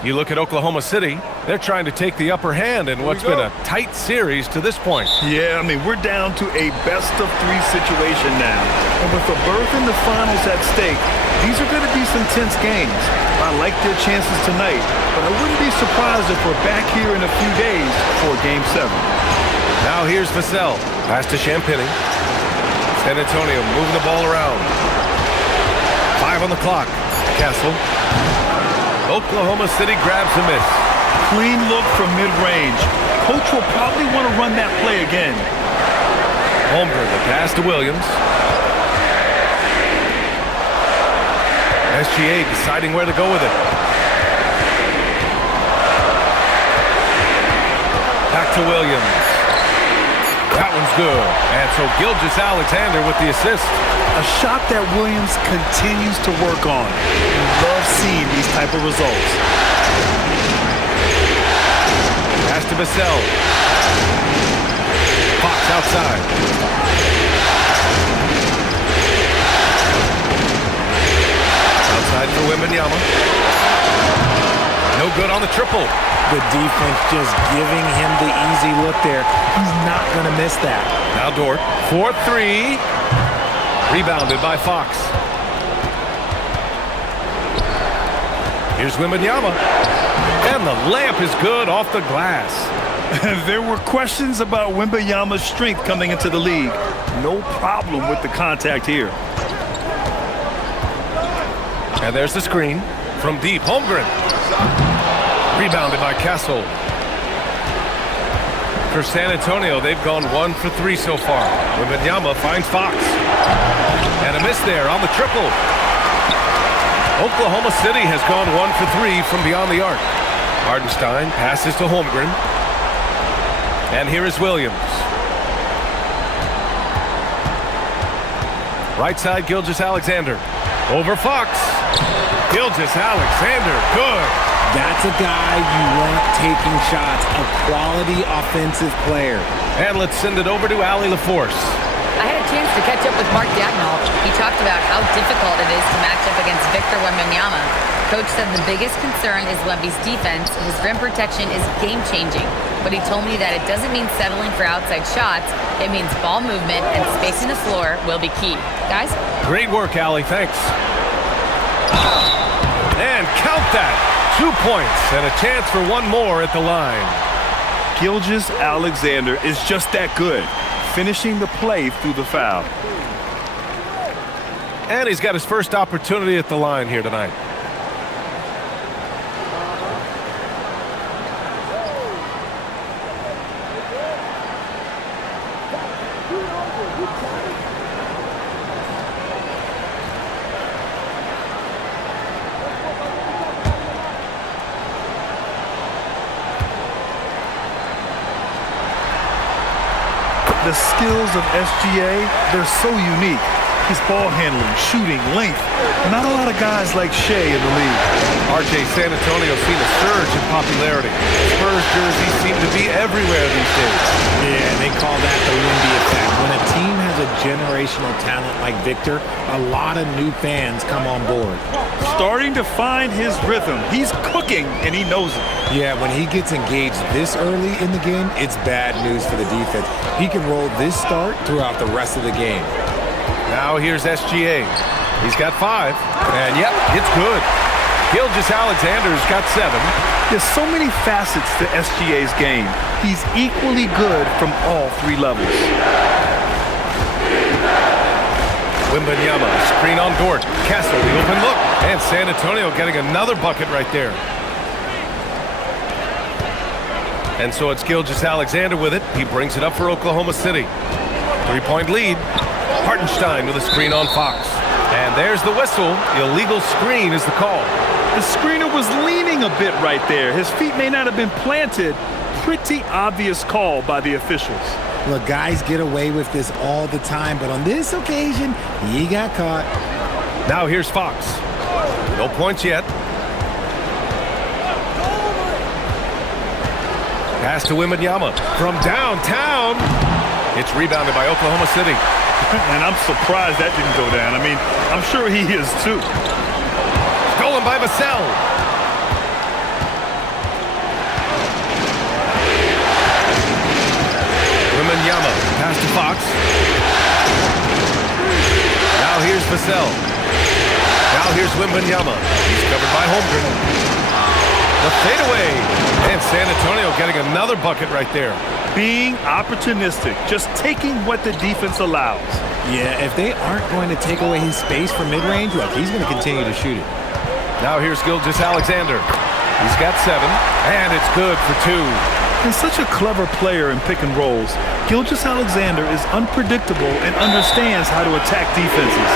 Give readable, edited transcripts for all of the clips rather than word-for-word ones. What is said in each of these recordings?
You look at Oklahoma City, they're trying to take the upper hand in what's been a tight series to this point. Yeah, I mean, we're down to a best-of-3 situation now. And with a berth in the finals at stake, these are going to be some tense games. I like their chances tonight, but I wouldn't be surprised if we're back here in a few days for Game 7. Now here's Vassell. Pass to Champagny. San Antonio moving the ball around. 5 on the clock. Castle. Oklahoma City grabs a miss. Clean look from mid-range. Coach will probably want to run that play again. Holmgren, the pass to Williams. SGA deciding where to go with it. Back to Williams. That one's good. And so Gilgeous-Alexander with the assist. A shot that Williams continues to work on. You love seeing these type of results. Pass to Vassell. Fox outside. Outside for Wembanyama. No good on the triple. The defense just giving him the easy look there. He's not going to miss that. Now Dort. 4-3. Rebounded by Fox. Here's Wembanyama. And the layup is good off the glass. There were questions about Wembanyama's strength coming into the league. No problem with the contact here. And there's the screen from deep. Holmgren. Rebounded by Castle. For San Antonio, they've gone 1 for 3 so far. Wembanyama finds Fox. And a miss there on the triple. Oklahoma City has gone 1 for 3 from beyond the arc. Hartenstein passes to Holmgren. And here is Williams. Right side, Gilgeous-Alexander. Over Fox. Gilgeous-Alexander, good. That's a guy you want taking shots, a quality offensive player. And let's send it over to Allie LaForce. I had a chance to catch up with Mark Dagnall. He talked about how difficult it is to match up against Victor Wembanyama. Coach said the biggest concern is Wemby's defense. His rim protection is game-changing. But he told me that it doesn't mean settling for outside shots. It means ball movement and spacing the floor will be key. Guys? Great work, Allie. Thanks. And count that. 2 points and a chance for one more at the line. Gilgeous-Alexander is just that good, finishing the play through the foul. And he's got his first opportunity at the line here tonight. The skills of SGA, they're so unique. His ball handling, shooting, length. Not a lot of guys like Shea in the league. RJ, San Antonio's seen a surge in popularity. Spurs jerseys seem to be everywhere these days. Yeah, they call that the Wemby effect. When a team has a generational talent like Victor, a lot of new fans come on board. Starting to find his rhythm. He's cooking, and he knows it. Yeah, when he gets engaged this early in the game, it's bad news for the defense. He can roll this start throughout the rest of the game. Now here's SGA. He's got 5. And yep, it's good. Gilgeous-Alexander's got 7. There's so many facets to SGA's game. He's equally good from all 3 levels. Wembanyama, screen on Dort. Castle, the open look. And San Antonio getting another bucket right there. And so it's Gilgeous-Alexander with it. He brings it up for Oklahoma City. 3-point lead. Hartenstein with a screen on Fox. And there's the whistle. Illegal screen is the call. The screener was leaning a bit right there. His feet may not have been planted. Pretty obvious call by the officials. Look, guys get away with this all the time, but on this occasion, he got caught. Now here's Fox. No points yet. Pass to Wembanyama from downtown. It's rebounded by Oklahoma City. And I'm surprised that didn't go down. I mean, I'm sure he is too. Stolen by Vassell. Vassell. Now here's Wembanyama. He's covered by Holmgren. The fadeaway. And San Antonio getting another bucket right there. Being opportunistic, just taking what the defense allows. Yeah, if they aren't going to take away his space from mid-range, look, he's going to continue to shoot it. Now here's Gilgeous-Alexander. He's got 7, and it's good for 2. He's such a clever player in pick and rolls. Gilgeous-Alexander is unpredictable and understands how to attack defenses.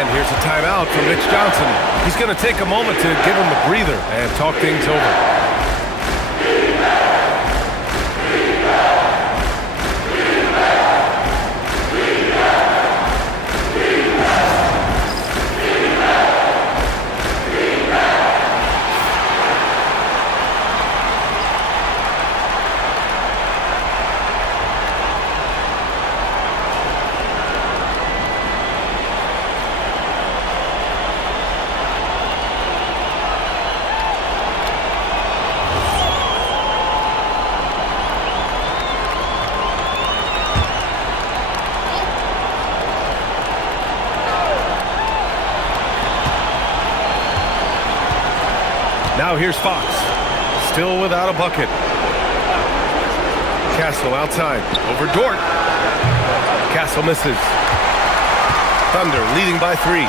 And here's a timeout from Mitch Johnson. He's going to take a moment to give him a breather and talk things over. Now here's Fox, still without a bucket. Castle outside, over Dort. Castle misses. Thunder leading by 3.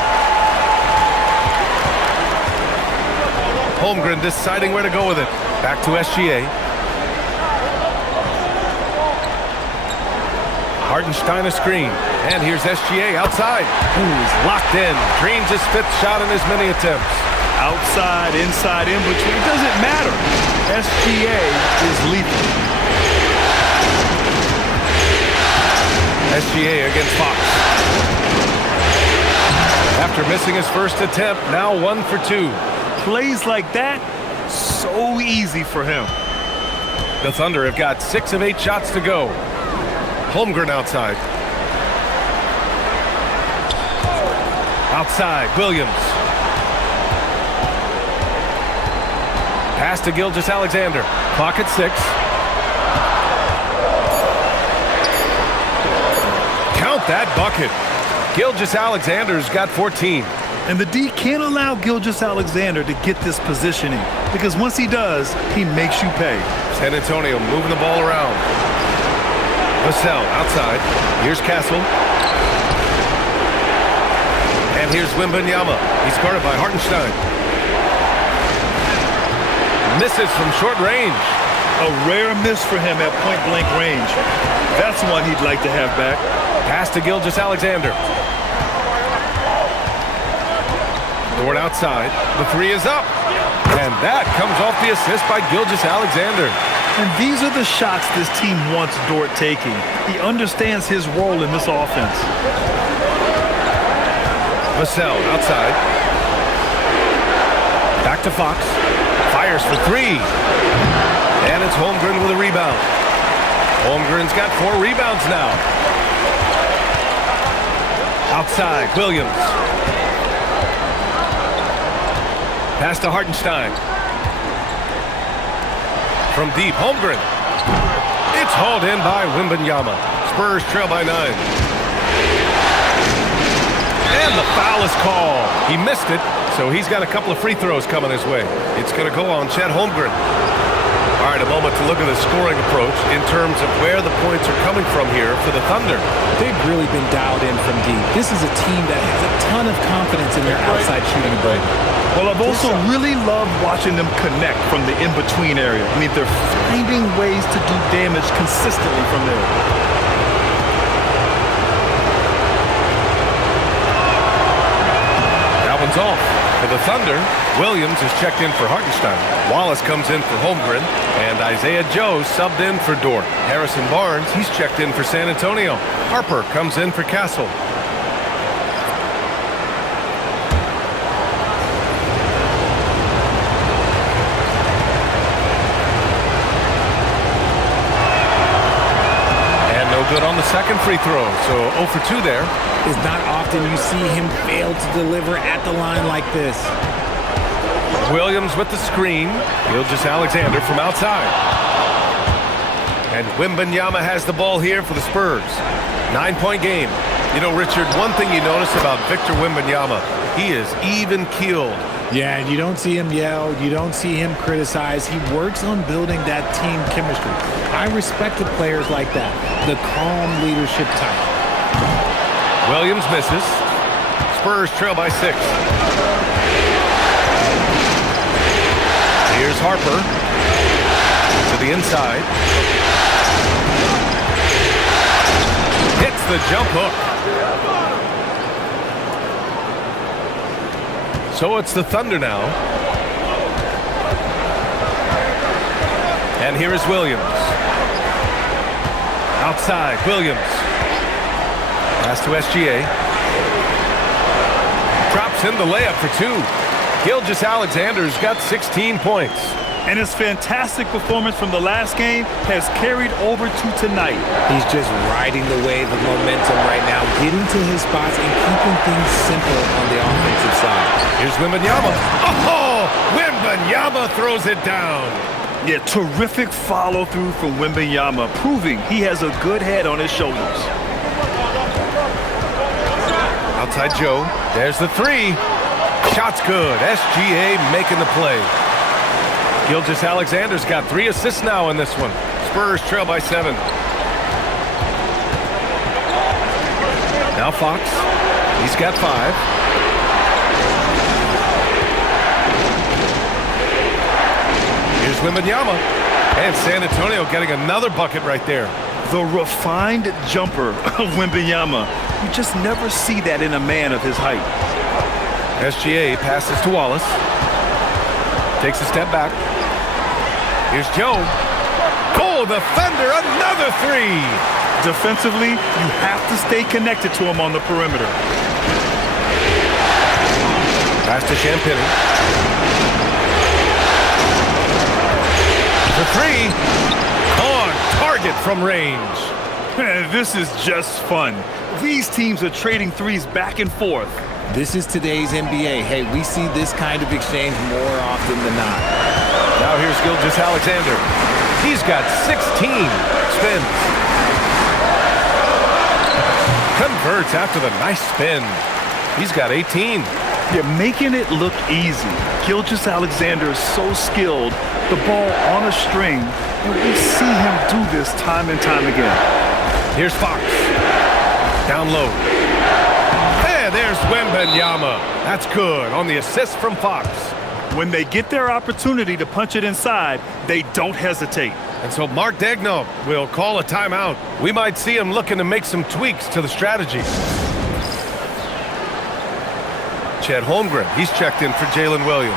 Holmgren deciding where to go with it. Back to SGA. Hartenstein a screen. And here's SGA outside. He's locked in. Dreams his 5th shot in as many attempts. Outside, inside, in between, it doesn't matter. SGA is lethal. SGA against Fox. After missing his first attempt, now 1 for 2. Plays like that, so easy for him. The Thunder have got 6 of 8 shots to go. Holmgren outside. Outside, Williams. Pass to Gilgeous-Alexander. Clock at 6. Count that bucket. Gilgeous-Alexander's got 14. And the D can't allow Gilgeous-Alexander to get this positioning, because once he does, he makes you pay. San Antonio moving the ball around. Vassell outside. Here's Castle. And here's Wembanyama. He's guarded by Hartenstein. Misses from short range. A rare miss for him at point-blank range. That's one he'd like to have back. Pass to Gilgeous-Alexander. Dort outside. The 3 is up. And that comes off the assist by Gilgeous-Alexander. And these are the shots this team wants Dort taking. He understands his role in this offense. Vassell outside. Back to Fox. Fires for 3. And it's Holmgren with a rebound. Holmgren's got 4 rebounds now. Outside, Williams. Pass to Hartenstein. From deep, Holmgren. It's hauled in by Wembanyama. Spurs trail by 9. And the foul is called. He missed it, so he's got a couple of free throws coming his way. It's going to go on Chet Holmgren. All right, a moment to look at the scoring approach in terms of where the points are coming from here for the Thunder. They've really been dialed in from deep. This is a team that has a ton of confidence in their outside shooting ability. Well, I've also really loved watching them connect from the in-between area. I mean, they're finding ways to do damage consistently from there. That one's off. For the Thunder, Williams is checked in for Hartenstein. Wallace comes in for Holmgren. And Isaiah Joe subbed in for Dort. Harrison Barnes, he's checked in for San Antonio. Harper comes in for Castle. Good on the second free throw, so 0 for 2 there. It's not often you see him fail to deliver at the line like this. Williams with the screen. Gilgeous-Alexander from outside. And Wembanyama has the ball here for the Spurs. 9-point game. You know, Richard, one thing you notice about Victor Wembanyama, he is even-keeled. Yeah, and you don't see him yell. You don't see him criticize. He works on building that team chemistry. I respected players like that, the calm leadership type. Williams misses. Spurs trail by 6. Here's Harper to the inside. Hits the jump hook. So it's the Thunder now. And here is Williams. Outside, Williams. Pass to SGA. Drops in the layup for 2. Gilgeous-Alexander's got 16 points. And his fantastic performance from the last game has carried over to tonight. He's just riding the wave of momentum right now, getting to his spots and keeping things simple on the offensive side. Here's Wembanyama. Oh, Wembanyama throws it down. Yeah, terrific follow-through from Wembanyama, proving he has a good head on his shoulders. Outside Joe. There's the 3. Shot's good. SGA making the play. Gilgeous-Alexander's got 3 assists now in this one. Spurs trail by 7. Now Fox. He's got 5. Here's Wembanyama. And San Antonio getting another bucket right there. The refined jumper of Wembanyama. You just never see that in a man of his height. SGA passes to Wallace. Takes a step back. Here's Joe. Oh, the Thunder, another 3. Defensively, you have to stay connected to him on the perimeter. Pass to Champagny. The 3. On target from range. Man, this is just fun. These teams are trading threes back and forth. This is today's NBA. Hey, we see this kind of exchange more often than not. Now here's Gilgeous-Alexander. He's got 16 spins. Converts after the nice spin. He's got 18. You're making it look easy. Gilgeous-Alexander is so skilled. The ball on a string, and we see him do this time and time again. Here's Fox. Down low. There's Wembanyama. That's good on the assist from Fox. When they get their opportunity to punch it inside, they don't hesitate. And so Mark Daigneault will call a timeout. We might see him looking to make some tweaks to the strategy. Chet Holmgren, he's checked in for Jalen Williams.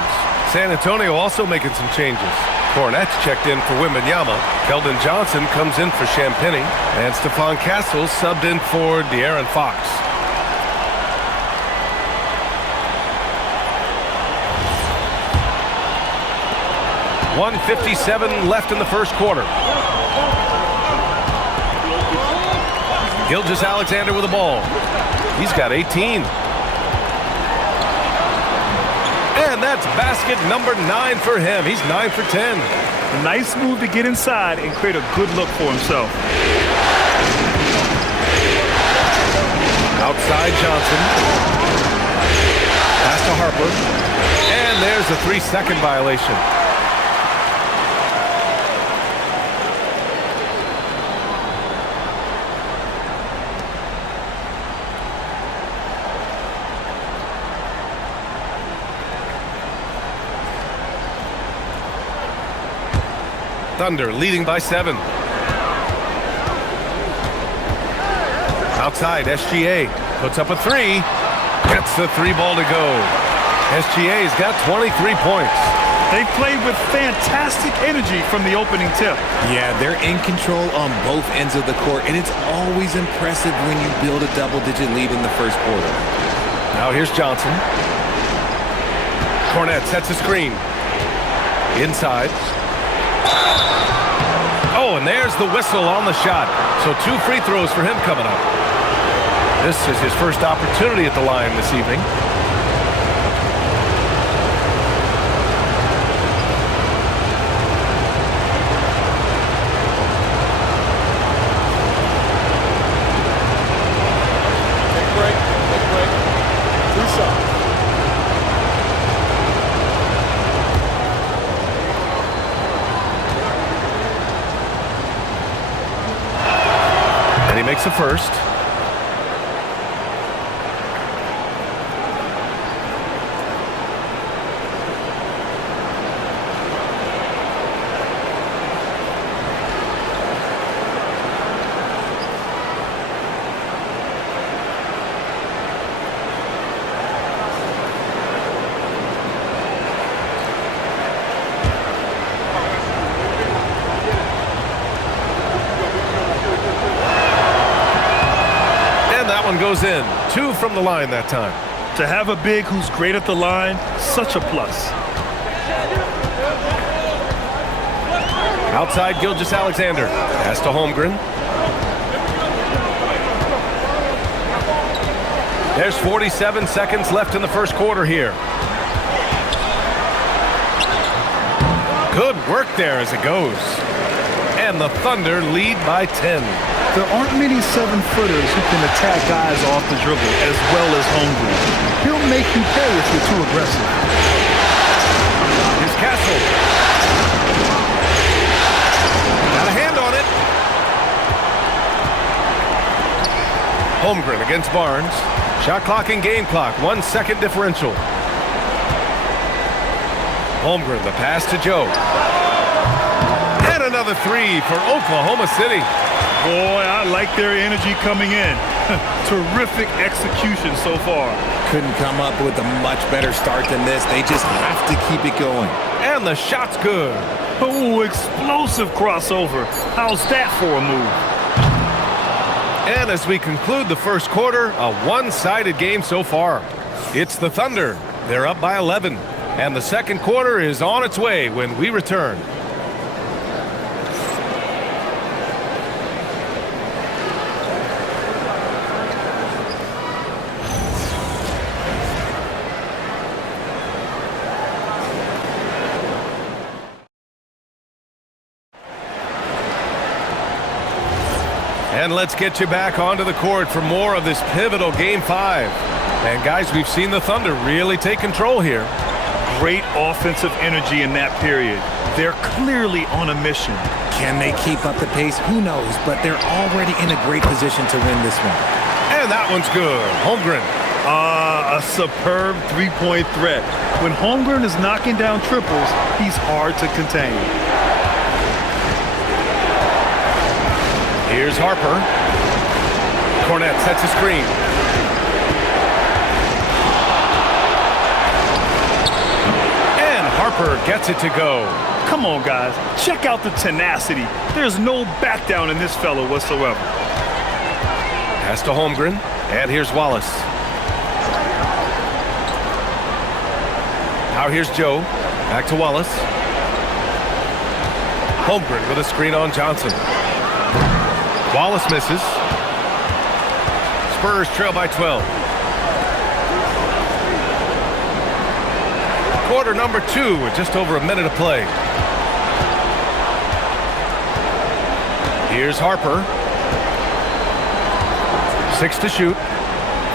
San Antonio also making some changes. Cornette's checked in for Wembanyama. Keldon Johnson comes in for Champagny. And Stephon Castle subbed in for De'Aaron Fox. .157 left in the first quarter. Gilgeous-Alexander with the ball. He's got 18. And that's basket number 9 for him. He's 9 for 10. A nice move to get inside and create a good look for himself. Outside Johnson. Pass to Harper. And there's a 3-second violation. Thunder leading by 7. Outside, SGA puts up a 3. Gets the 3 ball to go. SGA's got 23 points. They played with fantastic energy from the opening tip. Yeah, they're in control on both ends of the court, and it's always impressive when you build a double-digit lead in the first quarter. Now here's Johnson. Cornette sets a screen. Inside. Oh, and there's the whistle on the shot. So 2 free throws for him coming up. This is his first opportunity at the line this evening. makes a first. Goes in. 2 from the line that time. To have a big who's great at the line, such a plus. Outside, Gilgeous-Alexander. Pass to Holmgren. There's 47 seconds left in the first quarter here. Good work there as it goes. And the Thunder lead by 10. There aren't many 7-footers who can attack guys off the dribble as well as Holmgren. He'll make you pay if you're too aggressive. Here's Castle. Got a hand on it. Holmgren against Barnes. Shot clock and game clock. 1 second differential. Holmgren, the pass to Joe. And another 3 for Oklahoma City. Boy, I like their energy coming in. Terrific execution so far. Couldn't come up with a much better start than this. They just have to keep it going. And the shot's good. Oh, explosive crossover. How's that for a move? And as we conclude the first quarter, a one-sided game so far. It's the Thunder. They're up by 11. And the second quarter is on its way when we return. And let's get you back onto the court for more of this pivotal Game 5. And guys, we've seen the Thunder really take control here. Great offensive energy in that period. They're clearly on a mission. Can they keep up the pace? Who knows, but they're already in a great position to win this one. And that one's good. Holmgren. A superb three-point threat. When Holmgren is knocking down triples, he's hard to contain. Here's Harper. Cornette sets a screen. And Harper gets it to go. Come on, guys. Check out the tenacity. There's no back down in this fellow whatsoever. Pass to Holmgren. And here's Wallace. Now here's Joe. Back to Wallace. Holmgren with a screen on Johnson. Wallace misses. Spurs trail by 12. Quarter number 2 with just over a minute to play. Here's Harper. 6 to shoot.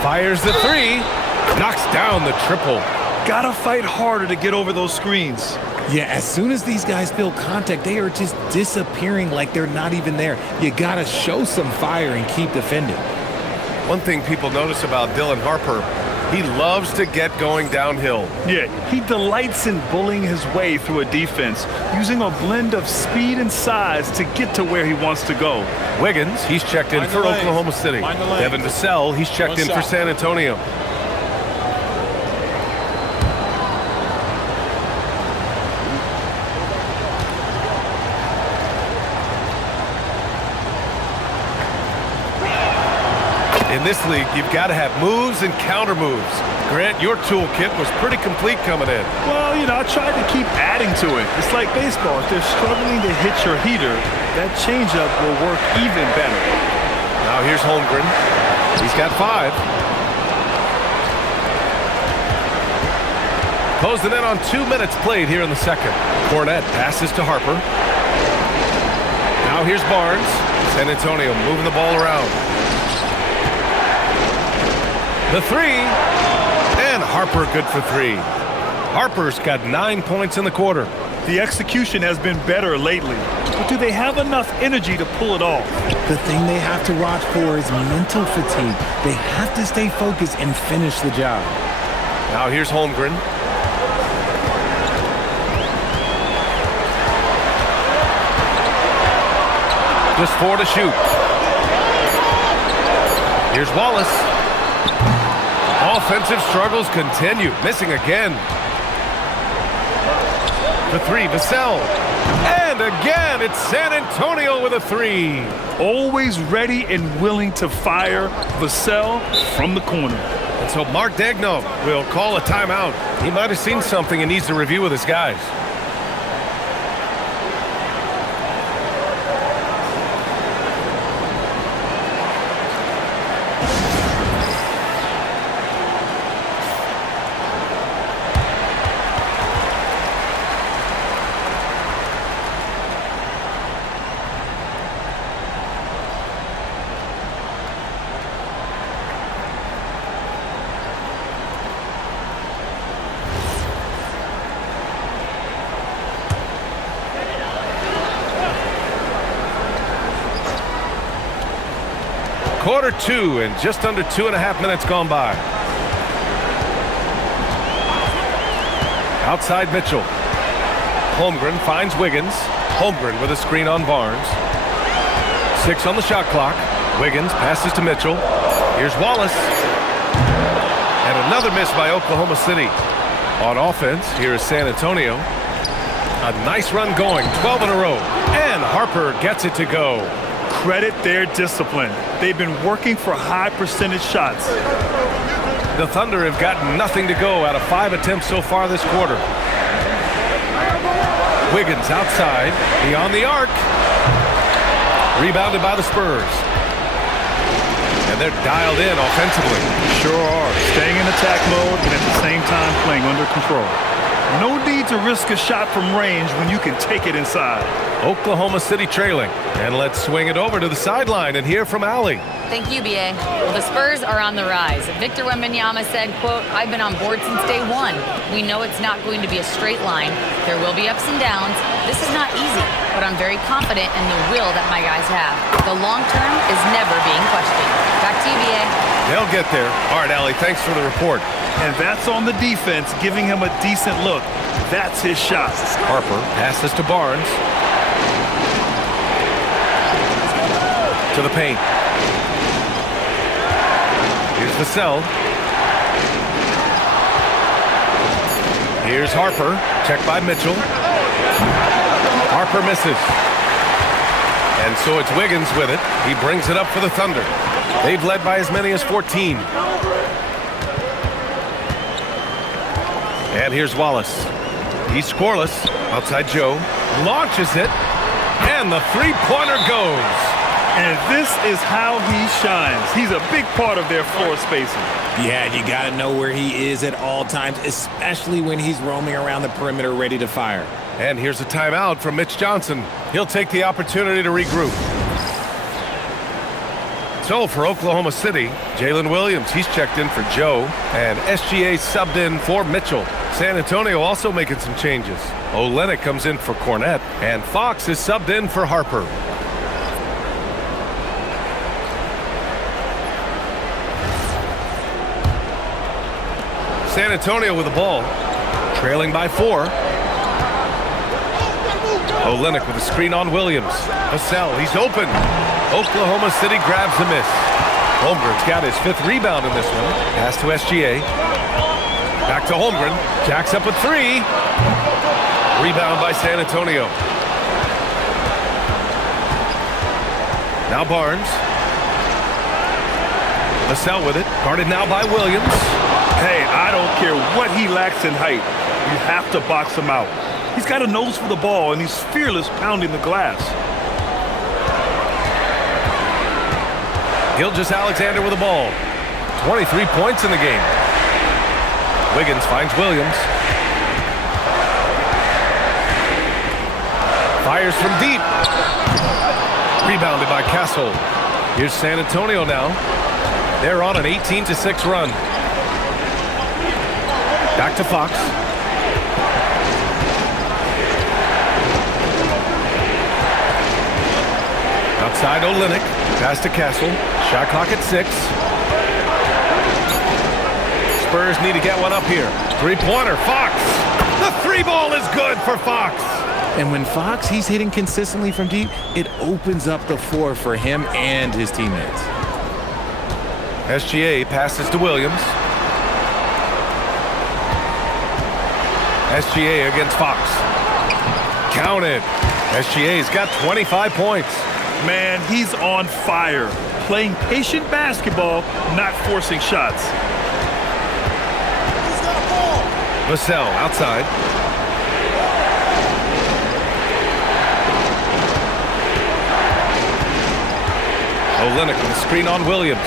Fires the 3. Knocks down the triple. Gotta fight harder to get over those screens. Yeah, as soon as these guys feel contact, they are just disappearing like they're not even there. You gotta show some fire and keep defending. One thing people notice about Dylan Harper, he loves to get going downhill. Yeah, he delights in bullying his way through a defense, using a blend of speed and size to get to where he wants to go. Wiggins, he's checked in for Oklahoma City. Devin Vassell, he's checked in for San Antonio. In this league, you've got to have moves and counter moves. Grant, your toolkit was pretty complete coming in. Well, you know, I tried to keep adding to it. It's like baseball. If they're struggling to hit your heater, that changeup will work even better. Now here's Holmgren. He's got 5. Closing in on 2 minutes played here in the second. Cornette passes to Harper. Now here's Barnes. San Antonio moving the ball around. The 3, and Harper good for 3. Harper's got 9 points in the quarter. The execution has been better lately. But do they have enough energy to pull it off? The thing they have to watch for is mental fatigue. They have to stay focused and finish the job. Now here's Holmgren. Just 4 to shoot. Here's Wallace. Offensive struggles continue. Missing again. The 3, Vassell. And again, it's San Antonio with a 3. Always ready and willing to fire. Vassell from the corner. And so Mark Daigneault will call a timeout. He might have seen something and needs to review with his guys. Quarter 2 and just under 2.5 minutes gone by. Outside Mitchell. Holmgren finds Wiggins. Holmgren with a screen on Barnes. 6 on the shot clock. Wiggins passes to Mitchell. Here's Wallace. And another miss by Oklahoma City. On offense, here is San Antonio. A nice run going, 12 in a row. And Harper gets it to go. Credit their discipline. They've been working for high percentage shots. The Thunder have gotten nothing to go out of 5 attempts so far this quarter. Wiggins outside, beyond the arc. Rebounded by the Spurs. And they're dialed in offensively. Sure are. Staying in attack mode and at the same time playing under control. No need to risk a shot from range when you can take it inside. Oklahoma City trailing. And let's swing it over to the sideline and hear from Allie. Thank you, B.A. Well, the Spurs are on the rise. Victor Wembanyama said, quote, "I've been on board since day one. We know it's not going to be a straight line. There will be ups and downs. This is not easy, but I'm very confident in the will that my guys have. The long term is never being questioned." Back to you, B.A. They'll get there. All right, Allie, thanks for the report. And that's on the defense, giving him a decent look. That's his shot. Harper passes to Barnes. To the paint. Here's Vassell. Here's Harper. Checked by Mitchell. Harper misses. And so it's Wiggins with it. He brings it up for the Thunder. They've led by as many as 14. And here's Wallace. He's scoreless. Outside Joe. Launches it. And the three-pointer goes. And this is how he shines. He's a big part of their floor spacing. Yeah, you got to know where he is at all times, especially when he's roaming around the perimeter ready to fire. And here's a timeout from Mitch Johnson. He'll take the opportunity to regroup. So for Oklahoma City, Jalen Williams, he's checked in for Joe, and SGA subbed in for Mitchell. San Antonio also making some changes. Olynyk comes in for Cornette, and Fox is subbed in for Harper. San Antonio with the ball, trailing by 4. Olynyk with a screen on Williams. Vassell, he's open. Oklahoma City grabs the miss. Holmgren's got his 5th rebound in this one. Pass to SGA. Back to Holmgren. Jacks up a 3. Rebound by San Antonio. Now Barnes. Vassell with it. Guarded now by Williams. Hey, I don't care what he lacks in height. You have to box him out. He's got a nose for the ball, and he's fearless pounding the glass. Gilgeous-Alexander with the ball. 23 points in the game. Wiggins finds Williams. Fires from deep. Rebounded by Castle. Here's San Antonio now. They're on an 18-6 run. Back to Fox. Outside Olynyk. Pass to Castle. Shot clock at 6. Spurs need to get one up here. Three-pointer. Fox. The three ball is good for Fox. And when Fox, he's hitting consistently from deep, it opens up the floor for him and his teammates. SGA passes to Williams. SGA against Fox. Counted. SGA's got 25 points. Man, he's on fire. Playing patient basketball, not forcing shots. Vassell outside. Olynyk with a screen on Williams.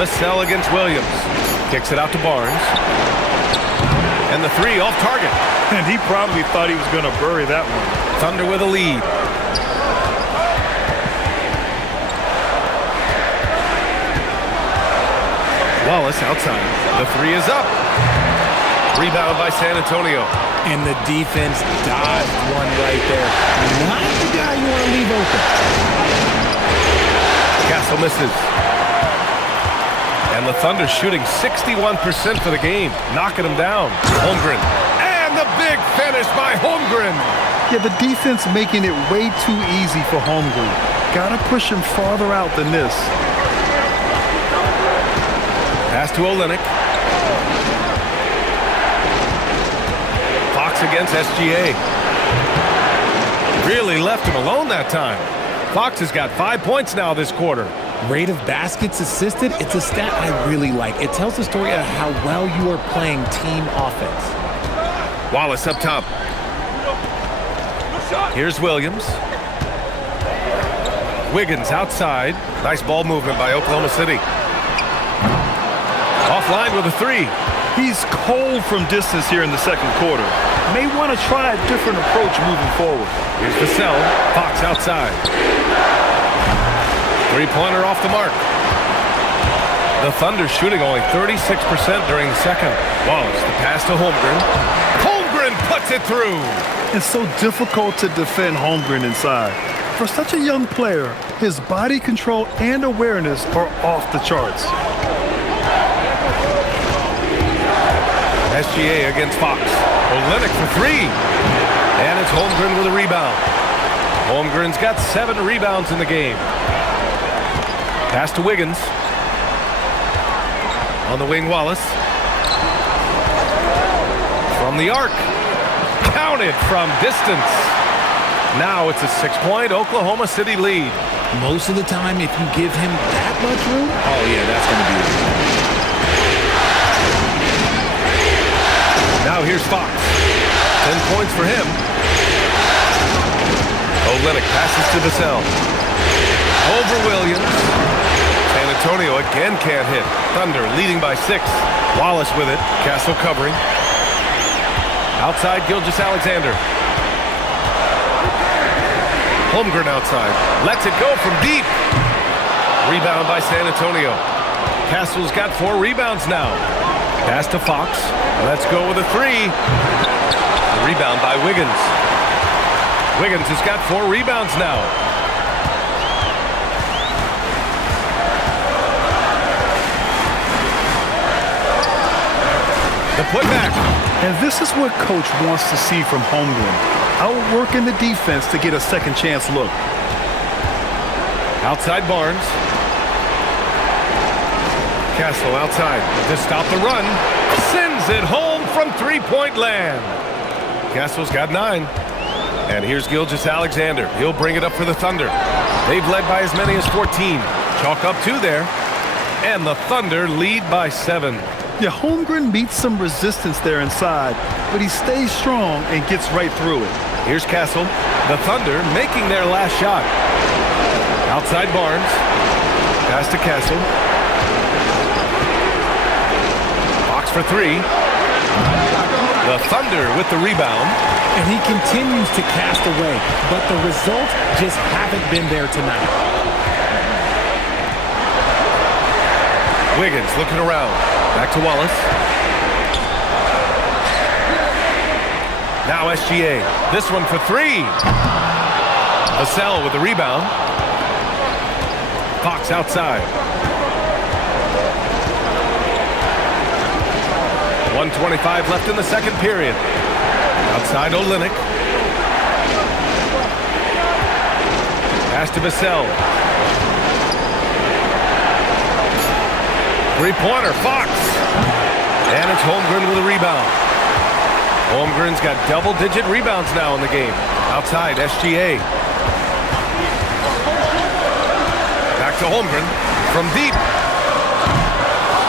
Vassell against Williams. Kicks it out to Barnes. And the three off target. And he probably thought he was going to bury that one. Thunder with a lead. Wallace outside. The three is up. Rebound by San Antonio. And the defense dodged one right there. Not the guy you want to leave open. Castle misses. And the Thunder shooting 61% for the game. Knocking them down. Holmgren. And the big finish by Holmgren. Yeah, the defense making it way too easy for Holmgren. Gotta push him farther out than this. Pass to Olynyk. Fox against SGA. Really left him alone that time. Fox has got 5 points now this quarter. Rate of baskets assisted, it's a stat I really like. It tells the story of how well you are playing team offense. Wallace up top. Here's Williams. Wiggins outside. Nice ball movement by Oklahoma City. Offline with a three. He's cold from distance here in the second quarter. May want to try a different approach moving forward. Here's Vassell. Fox outside. Three-pointer off the mark. The Thunder shooting only 36% during the second. Wallace, the pass to Holmgren. Holmgren puts it through. It's so difficult to defend Holmgren inside. For such a young player, his body control and awareness are off the charts. SGA against Fox. Olynyk for three. And it's Holmgren with a rebound. Holmgren's got 7 rebounds in the game. Pass to Wiggins. On the wing, Wallace. From the arc. Counted from distance. Now it's a 6-point Oklahoma City lead. Most of the time, if you give him that much room, oh yeah, that's going to be it. Now here's Fox. 10 points for him. Olynyk passes to Vassell. Over Williams. San Antonio again can't hit. Thunder leading by 6. Wallace with it. Castle covering. Outside Gilgeous-Alexander. Holmgren outside. Lets it go from deep. Rebound by San Antonio. Castle's got 4 rebounds now. Pass to Fox. Let's go with a three. The rebound by Wiggins. Wiggins has got 4 rebounds now. The putback. And this is what coach wants to see from Holmgren. Outworking the defense to get a second chance look. Outside Barnes. Castle outside to stop the run. Sends it home from three-point land. Castle's got 9. And here's Gilgeous-Alexander. He'll bring it up for the Thunder. They've led by as many as 14. Chalk up 2 there. And the Thunder lead by 7. Yeah, Holmgren meets some resistance there inside, but he stays strong and gets right through it. Here's Castle. The Thunder making their last shot. Outside Barnes. Pass to Castle. Fox for 3. The Thunder with the rebound. And he continues to cast away, but the results just haven't been there tonight. Wiggins looking around. Back to Wallace. Now SGA. This one for three. Vassell with the rebound. Fox outside. 1:25 left in the second period. Outside Olynyk. Pass to Vassell. Three-pointer, Fox. And it's Holmgren with a rebound. Holmgren's got double-digit rebounds now in the game. Outside, SGA. Back to Holmgren from deep.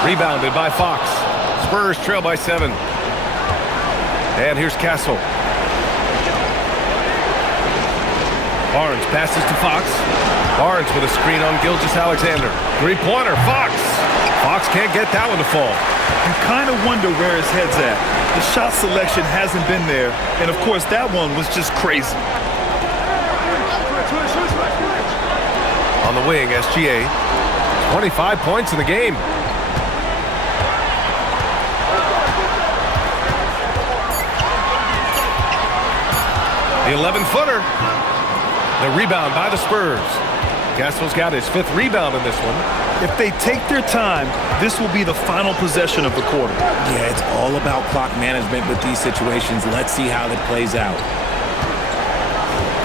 Rebounded by Fox. Spurs trail by 7. And here's Castle. Barnes passes to Fox. Barnes with a screen on Gilgeous-Alexander. Three-pointer, Fox. Fox can't get that one to fall. You kind of wonder where his head's at. The shot selection hasn't been there, and of course that one was just crazy. On the wing, SGA. 25 points in the game. The 11-footer. The rebound by the Spurs. Castle's got his 5th rebound in this one. If they take their time, this will be the final possession of the quarter. Yeah, it's all about clock management with these situations. Let's see how that plays out.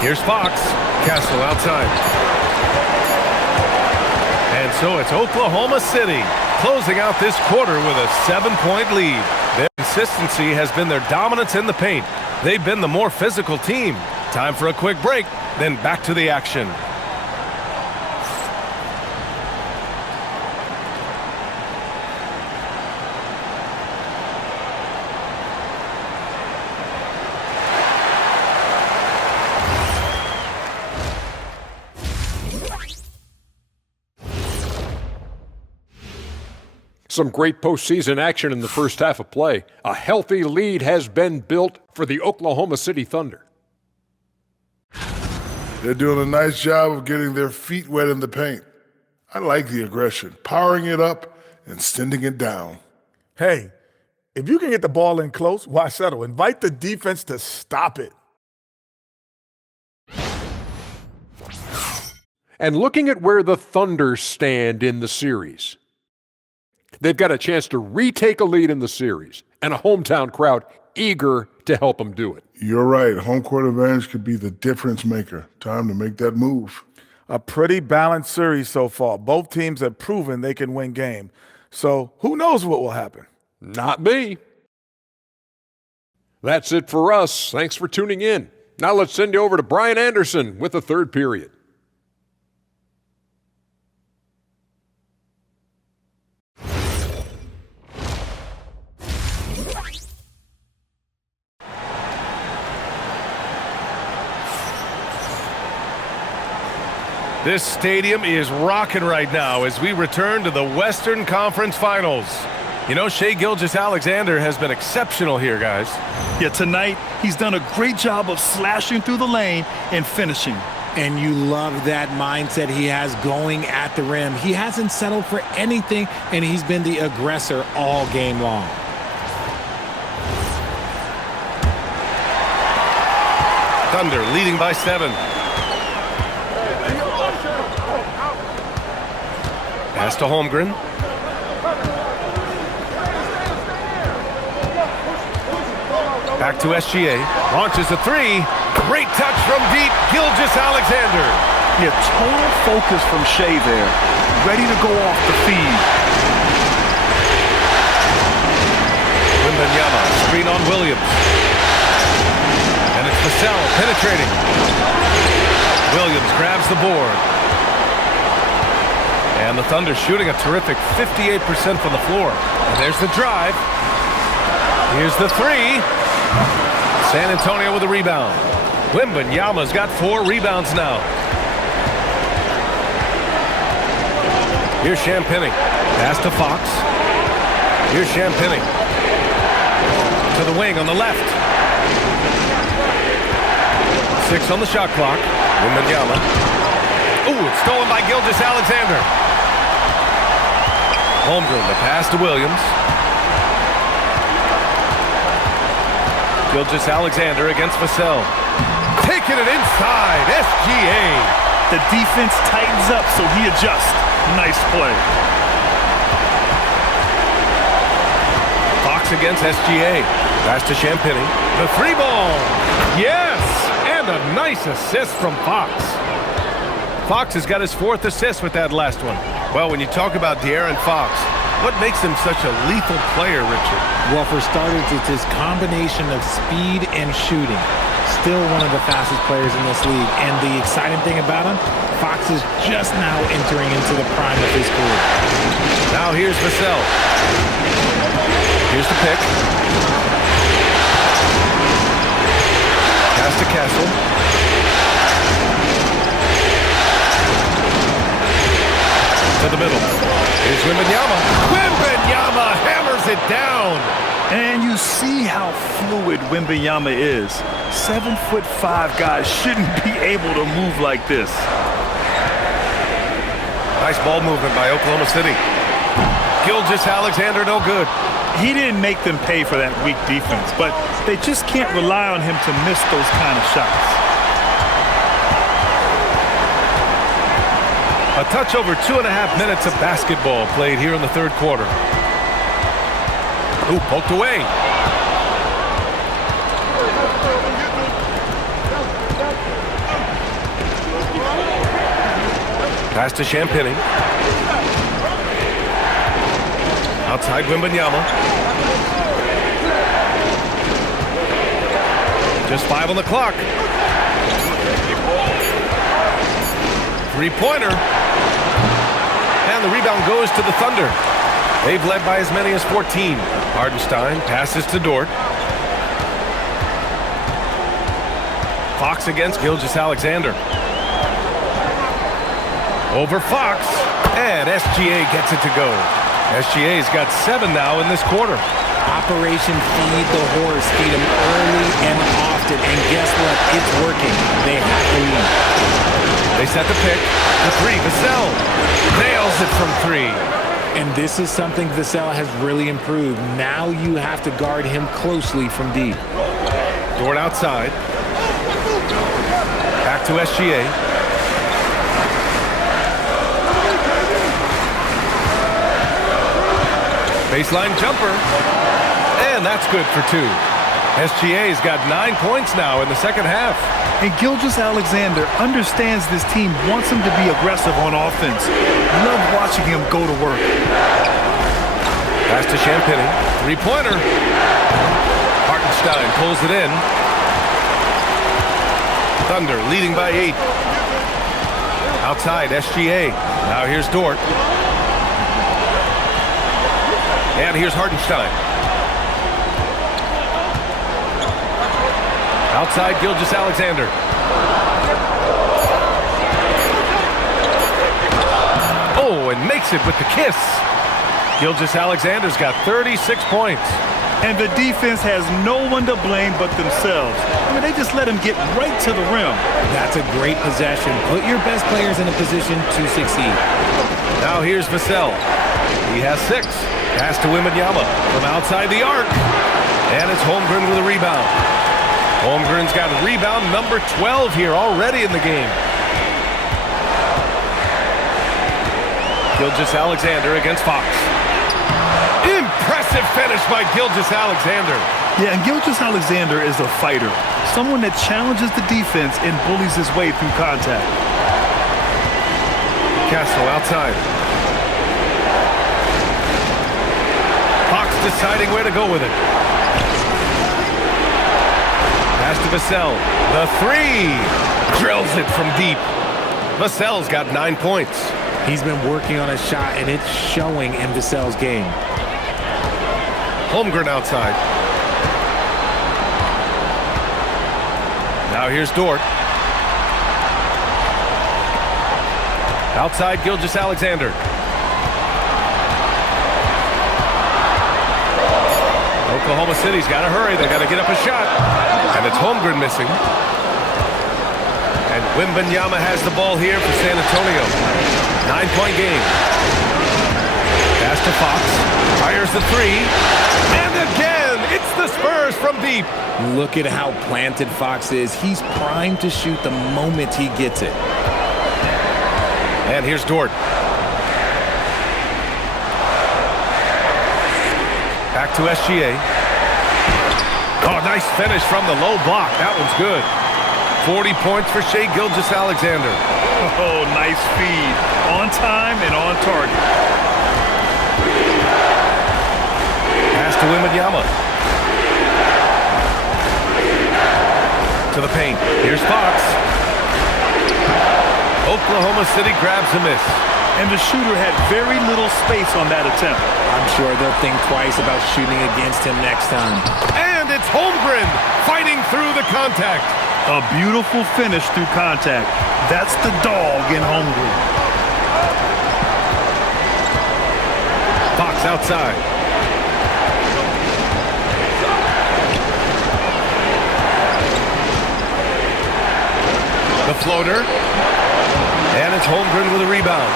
Here's Fox. Castle outside. And so it's Oklahoma City closing out this quarter with a 7-point lead. Their consistency has been their dominance in the paint. They've been the more physical team. Time for a quick break, then back to the action. Some great postseason action in the first half of play. A healthy lead has been built for the Oklahoma City Thunder. They're doing a nice job of getting their feet wet in the paint. I like the aggression, powering it up and sending it down. Hey, if you can get the ball in close, why settle? Invite the defense to stop it. And looking at where the Thunder stand in the series, they've got a chance to retake a lead in the series and a hometown crowd eager to help them do it. You're right. Home court advantage could be the difference maker. Time to make that move. A pretty balanced series so far. Both teams have proven they can win games. So who knows what will happen? Not me. That's it for us. Thanks for tuning in. Now let's send you over to Brian Anderson with the third period. This stadium is rocking right now as we return to the Western Conference Finals. You know, Shai Gilgeous-Alexander has been exceptional here, guys. Yeah, tonight he's done a great job of slashing through the lane and finishing. And you love that mindset he has going at the rim. He hasn't settled for anything, and he's been the aggressor all game long. Thunder leading by 7. Pass to Holmgren. Back to SGA. Launches a 3. Great touch from deep. Gilgeous-Alexander. Yeah, total focus from Shai there. Ready to go off the feed. Wembanyama. Screen on Williams. And it's Vassell penetrating. Williams grabs the board. And the Thunder shooting a terrific 58% from the floor. And there's the drive. Here's the 3. San Antonio with a rebound. Wembanyama's got 4 rebounds now. Here's Champagnie. Pass to Fox. Here's Champagnie. To the wing on the left. 6 on the shot clock. Wembanyama. Ooh, it's stolen by Gilgeous-Alexander. Holmgren, the pass to Williams. Gilgeous-Alexander against Vassell. Taking it inside. SGA. The defense tightens up, so he adjusts. Nice play. Fox against SGA. Pass to Champagny. The three ball. Yes! And a nice assist from Fox. Fox has got his 4th assist with that last one. Well, when you talk about De'Aaron Fox, what makes him such a lethal player, Richard? Well, for starters, it's his combination of speed and shooting. Still one of the fastest players in this league. And the exciting thing about him, Fox is just now entering into the prime of his career. Now here's Vassell. Here's the pick. Pass to Castle. To the middle. Here's Wembanyama. Wembanyama hammers it down. And you see how fluid Wembanyama is. 7'5" guys shouldn't be able to move like this. Nice ball movement by Oklahoma City. Gilgeous-Alexander no good. He didn't make them pay for that weak defense, but they just can't rely on him to miss those kind of shots. A touch over 2.5 minutes of basketball played here in the 3rd quarter. Ooh, poked away. Pass to Champagny. Outside Wembanyama. Just 5 on the clock. Three-pointer. And the rebound goes to the Thunder. They've led by as many as 14. Hardenstein passes to Dort. Fox against Gilgeous-Alexander. Over Fox. And SGA gets it to go. SGA's got 7 now in this quarter. Operation Feed the Horse. Feed him early and often. And guess what? It's working. They have to lead. They set the pick. The three. Vassell nails it from 3. And this is something Vassell has really improved. Now you have to guard him closely from deep. Dort outside. Back to SGA. Baseline jumper. And that's good for 2. SGA's got 9 points now in the 2nd half. And Gilgeous-Alexander understands this team wants him to be aggressive on offense. Love watching him go to work. Pass to Champagny. Three-pointer. Hartenstein pulls it in. Thunder leading by 8. Outside, SGA. Now here's Dort. And here's Hartenstein. Outside, Gilgeous-Alexander. Oh, and makes it with the kiss. Gilgeous-Alexander's got 36 points. And the defense has no one to blame but themselves. I mean, they just let him get right to the rim. That's a great possession. Put your best players in a position to succeed. Now here's Vassell. He has 6. Pass to Wembanyama from outside the arc. And it's Holmgren with a rebound. Holmgren's got rebound number 12 here already in the game. Gilgeous-Alexander against Fox. Impressive finish by Gilgeous-Alexander. Yeah, and Gilgeous-Alexander is a fighter. Someone that challenges the defense and bullies his way through contact. Castle outside. Fox deciding where to go with it. Pass to Vassell. The 3. Drills it from deep. Vassell's got 9 points. He's been working on a shot, and it's showing in Vassell's game. Holmgren outside. Now here's Dort. Outside, Gilgeous-Alexander. Oklahoma City's got to hurry. They got to get up a shot. And it's Holmgren missing. And Wembanyama has the ball here for San Antonio. 9-point game. Pass to Fox. Fires the 3. And again, it's the Spurs from deep. Look at how planted Fox is. He's primed to shoot the moment he gets it. And here's Dort. Back to SGA. Oh, nice finish from the low block. That one's good. 40 points for Shai Gilgeous-Alexander. Oh, nice feed. On time and on target. Pass to Wembanyama. To the paint. Here's Fox. Oklahoma City grabs a miss. And the shooter had very little space on that attempt. I'm sure they'll think twice about shooting against him next time. And it's Holmgren fighting through the contact. A beautiful finish through contact. That's the dog in Holmgren. Fox outside. The floater. And it's Holmgren with a rebound.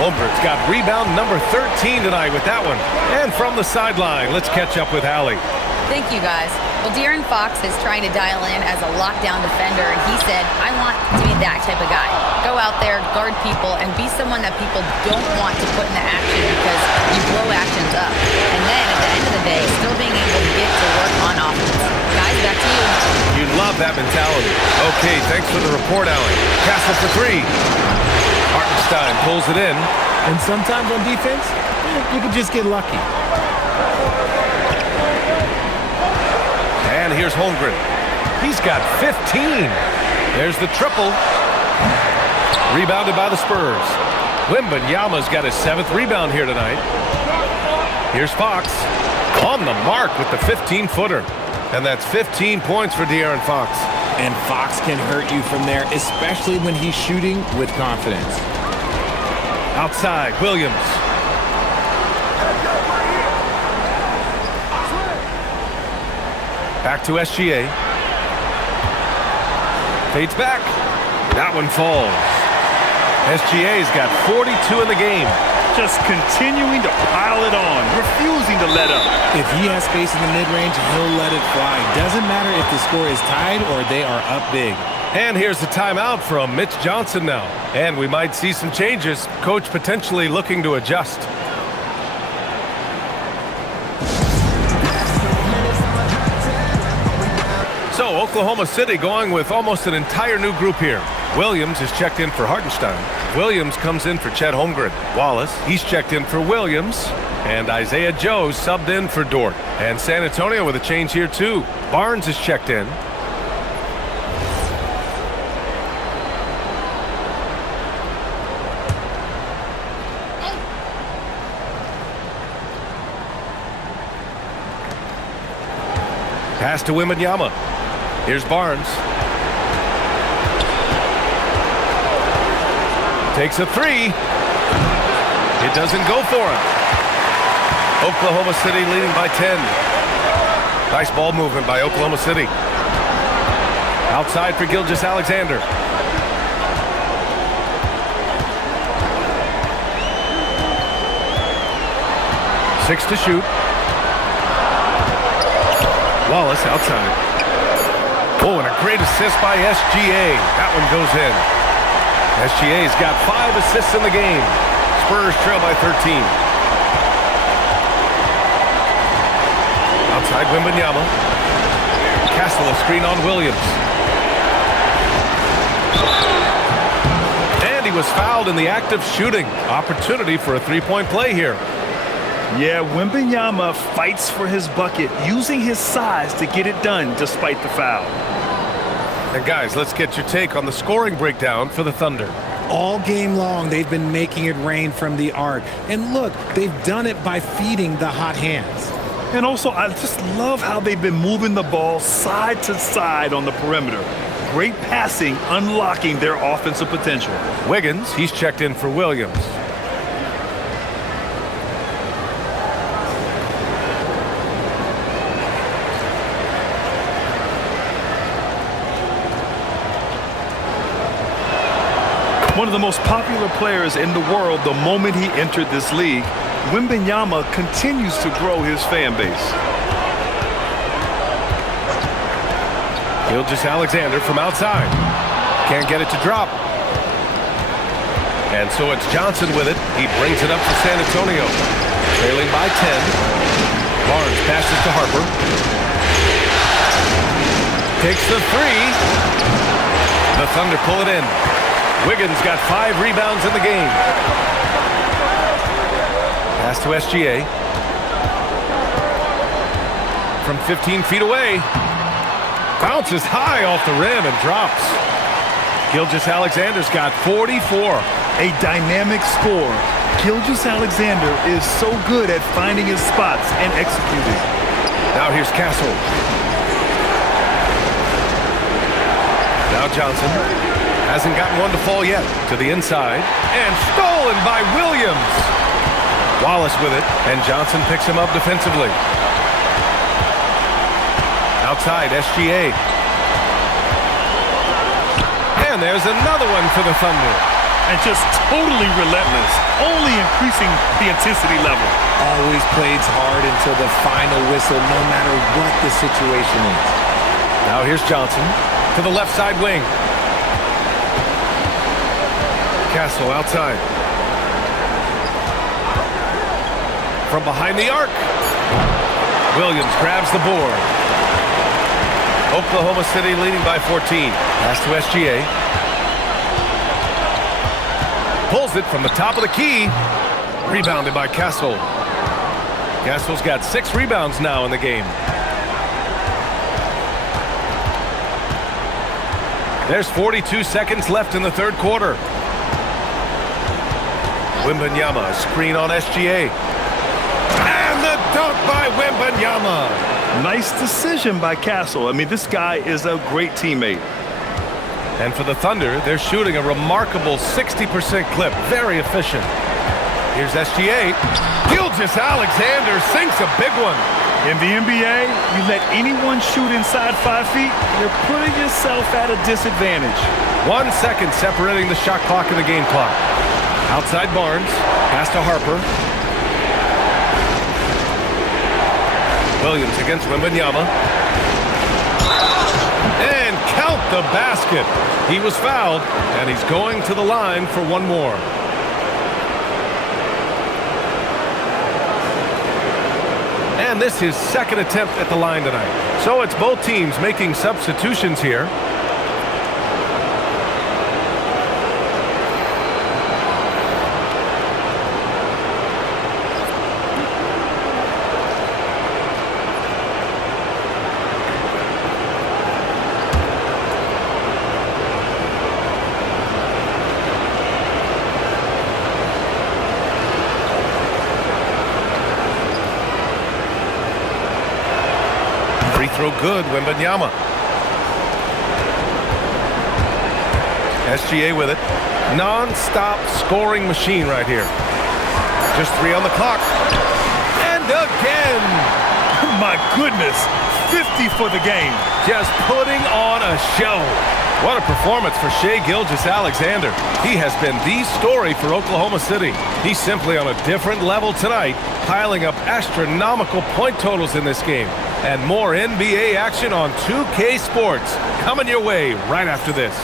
Holmgren's got rebound number 13 tonight with that one. And from the sideline, let's catch up with Allie. Thank you, guys. Well, De'Aaron Fox is trying to dial in as a lockdown defender, and he said, I want to be that type of guy. Go out there, guard people, and be someone that people don't want to put into action because you blow actions up. And then, at the end of the day, still being able to get to work on offense. Guys, back to you. You love that mentality. Okay, thanks for the report, Allie. Castle for three. Hartenstein pulls it in. And sometimes on defense, you can just get lucky. And here's Holmgren. He's got 15. There's the triple. Rebounded by the Spurs. Wembanyama's got his 7th rebound here tonight. Here's Fox. On the mark with the 15-footer. And that's 15 points for De'Aaron Fox. And Fox can hurt you from there, especially when he's shooting with confidence. Outside, Williams. Back to SGA. Fades back. That one falls. SGA's got 42 in the game. Just continuing to pile it on, refusing to let up. If he has space in the mid-range, he'll let it fly. Doesn't matter if the score is tied or they are up big. And here's the timeout from Mitch Johnson now. And we might see some changes. Coach potentially looking to adjust. So Oklahoma City going with almost an entire new group here. Williams is checked in for Hartenstein. Williams comes in for Chet Holmgren. Wallace, he's checked in for Williams. And Isaiah Joe subbed in for Dort. And San Antonio with a change here too. Barnes is checked in. Pass to Wembanyama. Here's Barnes. Takes a three. It doesn't go for him. Oklahoma City leading by 10. Nice ball movement by Oklahoma City. Outside for Gilgeous-Alexander. Six to shoot. Wallace outside. Oh, and a great assist by SGA. That one goes in. SGA's got 5 assists in the game. Spurs trail by 13. Outside Wembanyama. Castle a screen on Williams. And he was fouled in the act of shooting. Opportunity for a three-point play here. Yeah, Wembanyama fights for his bucket, using his size to get it done despite the foul. And guys, let's get your take on the scoring breakdown for the Thunder. All game long, they've been making it rain from the arc. And look, they've done it by feeding the hot hands. And also, I just love how they've been moving the ball side to side on the perimeter. Great passing, unlocking their offensive potential. Wiggins, he's checked in for Williams. One of the most popular players in the world the moment he entered this league, Wembanyama continues to grow his fan base. Gilgeous-Alexander from outside. Can't get it to drop. And so it's Johnson with it. He brings it up to San Antonio. Trailing by 10. Barnes passes to Harper. Takes the three. The Thunder pull it in. Wiggins got 5 rebounds in the game. Pass to SGA. From 15 feet away. Bounces high off the rim and drops. Gilgeous-Alexander's got 44. A dynamic score. Gilgeous-Alexander is so good at finding his spots and executing. Now here's Castle. Now Johnson hasn't gotten one to fall yet. To the inside. And stolen by Williams. Wallace with it. And Johnson picks him up defensively. Outside, SGA. And there's another one for the Thunder. And just totally relentless, only increasing the intensity level. Always plays hard until the final whistle, no matter what the situation is. Now here's Johnson to the left side wing. Castle outside. From behind the arc. Williams grabs the board. Oklahoma City leading by 14. Pass to SGA. Pulls it from the top of the key. Rebounded by Castle. Castle's got 6 rebounds now in the game. There's 42 seconds left in the third quarter. Wembanyama, screen on SGA. And the dunk by Wembanyama. Nice decision by Castle. I mean, this guy is a great teammate. And for the Thunder, they're shooting a remarkable 60% clip. Very efficient. Here's SGA. Gilgeous-Alexander sinks a big one. In the NBA, you let anyone shoot inside 5 feet, you're putting yourself at a disadvantage. 1 second separating the shot clock and the game clock. Outside Barnes. Pass to Harper. Williams against Wembanyama. And count the basket. He was fouled, and he's going to the line for one more. And this is his second attempt at the line tonight. So it's both teams making substitutions here. Free throw good, Wembanyama. SGA with it. Non-stop scoring machine right here. Just 3 on the clock. And again. My goodness, 50 for the game. Just putting on a show. What a performance for Shai Gilgeous-Alexander. He has been the story for Oklahoma City. He's simply on a different level tonight, piling up astronomical point totals in this game. And more NBA action on 2K Sports coming your way right after this.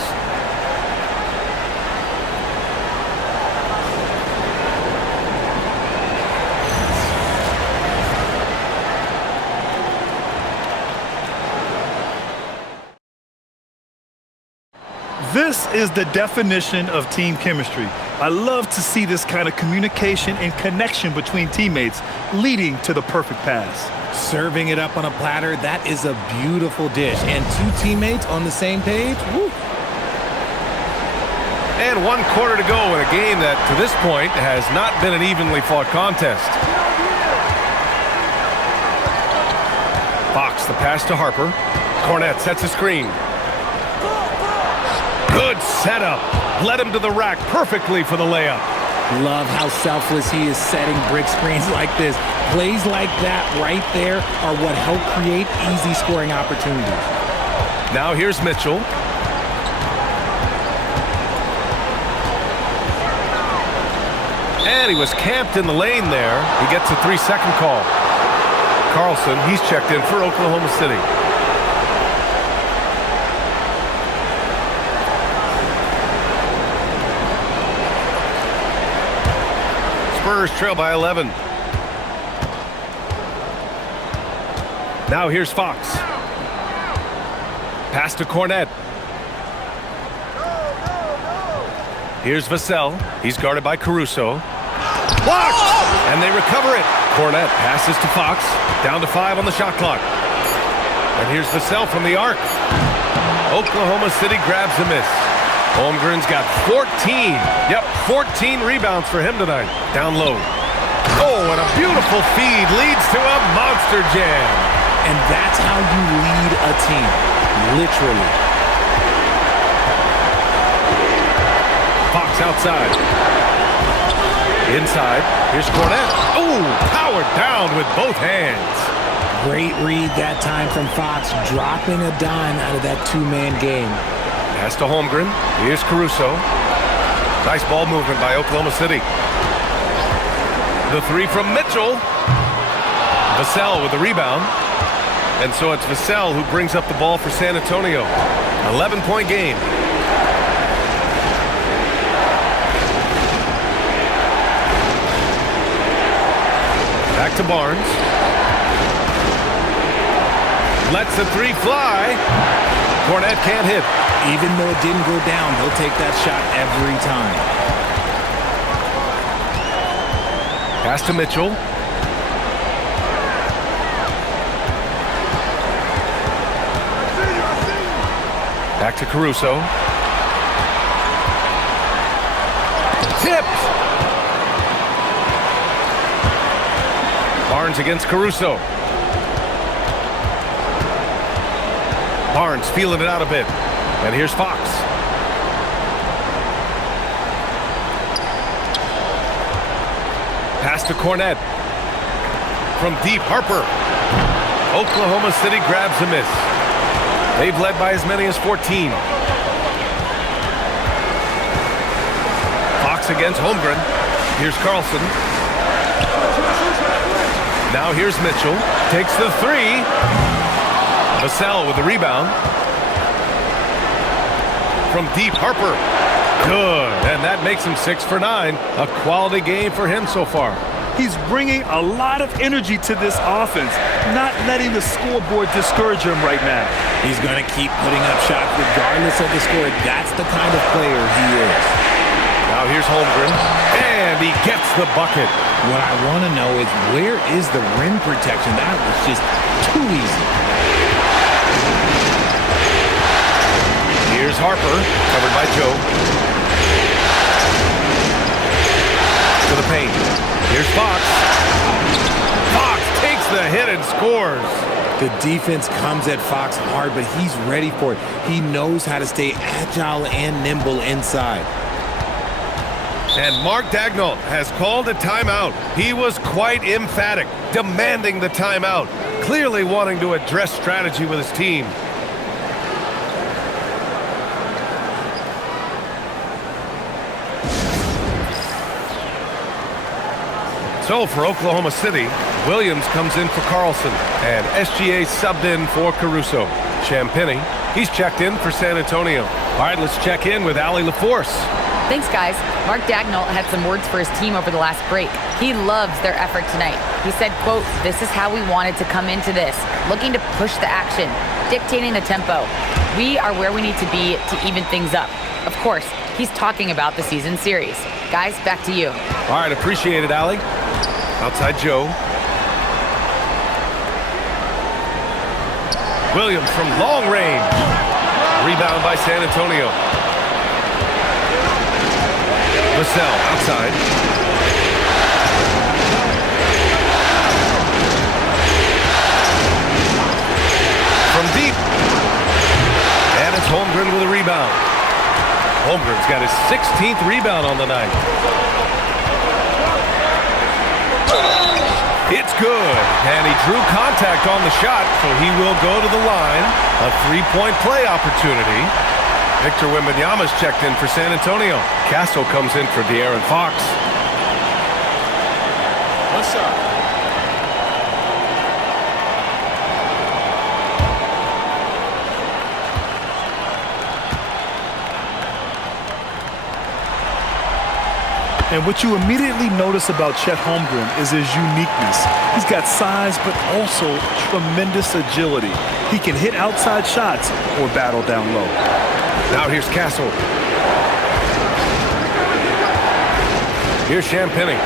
This is the definition of team chemistry. I love to see this kind of communication and connection between teammates leading to the perfect pass. Serving it up on a platter, that is a beautiful dish. And 2 teammates on the same page, woo. And 1 quarter to go in a game that, to this point, has not been an evenly fought contest. Fox, the pass to Harper. Cornette sets a screen. Good setup. Led him to the rack perfectly for the layup. Love how selfless he is setting brick screens like this. Plays like that right there are what help create easy scoring opportunities. Now here's Mitchell. And he was camped in the lane there. He gets a 3-second call. Carlson, he's checked in for Oklahoma City. Spurs trail by 11. Now here's Fox. Pass to Cornette. Here's Vassell. He's guarded by Caruso. Blocked! And they recover it. Cornette passes to Fox. Down to 5 on the shot clock. And here's Vassell from the arc. Oklahoma City grabs a miss. Holmgren's got 14. Yep, 14 rebounds for him tonight. Down low. Oh, and a beautiful feed leads to a monster jam. And that's how you lead a team. Literally. Fox outside. Inside. Here's Cornette. Oh, powered down with both hands. Great read that time from Fox, dropping a dime out of that two-man game. Pass to Holmgren. Here's Caruso. Nice ball movement by Oklahoma City. The three from Mitchell. Vassell with the rebound. And so it's Vassell who brings up the ball for San Antonio. 11-point game. Back to Barnes. Lets the three fly. Cornette can't hit. Even though it didn't go down, he'll take that shot every time. Pass to Mitchell. Back to Caruso. Tipped! Barnes against Caruso. Barnes feeling it out a bit. And here's Fox. Pass to Cornette. From deep, Harper. Oklahoma City grabs a miss. They've led by as many as 14. Fox against Holmgren. Here's Carlson. Now here's Mitchell. Takes the three. Vassell with the rebound. From deep, Harper. Good. And that makes him 6 for 9. A quality game for him so far. He's bringing a lot of energy to this offense, not letting the scoreboard discourage him right now. He's going to keep putting up shots regardless of the score. That's the kind of player he is. Now here's Holmgren. And he gets the bucket. What I want to know is, where is the rim protection? That was just too easy. Here's Harper, covered by Joe. To the paint. Here's Fox. Fox takes the hit and scores. The defense comes at Fox hard, but he's ready for it. He knows how to stay agile and nimble inside. And Mark Daigneault has called a timeout. He was quite emphatic, demanding the timeout, clearly wanting to address strategy with his team. So for Oklahoma City, Williams comes in for Carlson, and SGA subbed in for Caruso. Champagnie, he's checked in for San Antonio. All right, let's check in with Allie LaForce. Thanks, guys. Mark Daigneault had some words for his team over the last break. He loves their effort tonight. He said, quote, "This is how we wanted to come into this, looking to push the action, dictating the tempo. We are where we need to be to even things up." Of course, he's talking about the season series. Guys, back to you. All right, appreciate it, Allie. Outside Joe. Williams from long range. Rebound by San Antonio. Vassell outside. From deep. And it's Holmgren with a rebound. Holmgren's got his 16th rebound on the night. It's good, and he drew contact on the shot, so he will go to the line. A three-point play opportunity. Victor Wembanyama's checked in for San Antonio. Castle comes in for De'Aaron Fox. What's up? And what you immediately notice about Chet Holmgren is his uniqueness. He's got size, but also tremendous agility. He can hit outside shots or battle down low. Now here's Castle. Here's Champagny.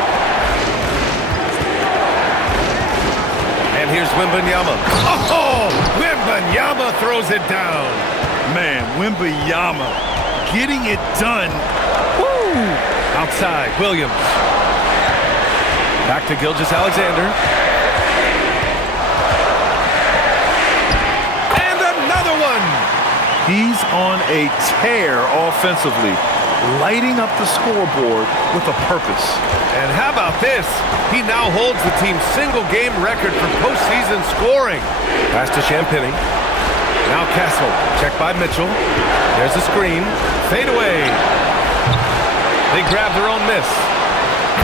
And here's Wembanyama. Oh, Wembanyama throws it down. Man, Wembanyama getting it done. Woo! Outside, Williams. Back to Gilgeous-Alexander. And another one. He's on a tear offensively, lighting up the scoreboard with a purpose. And how about this? He now holds the team's single-game record for postseason scoring. Pass to Champagny. Now Castle. Checked by Mitchell. There's a screen. Fade away. They grab their own miss.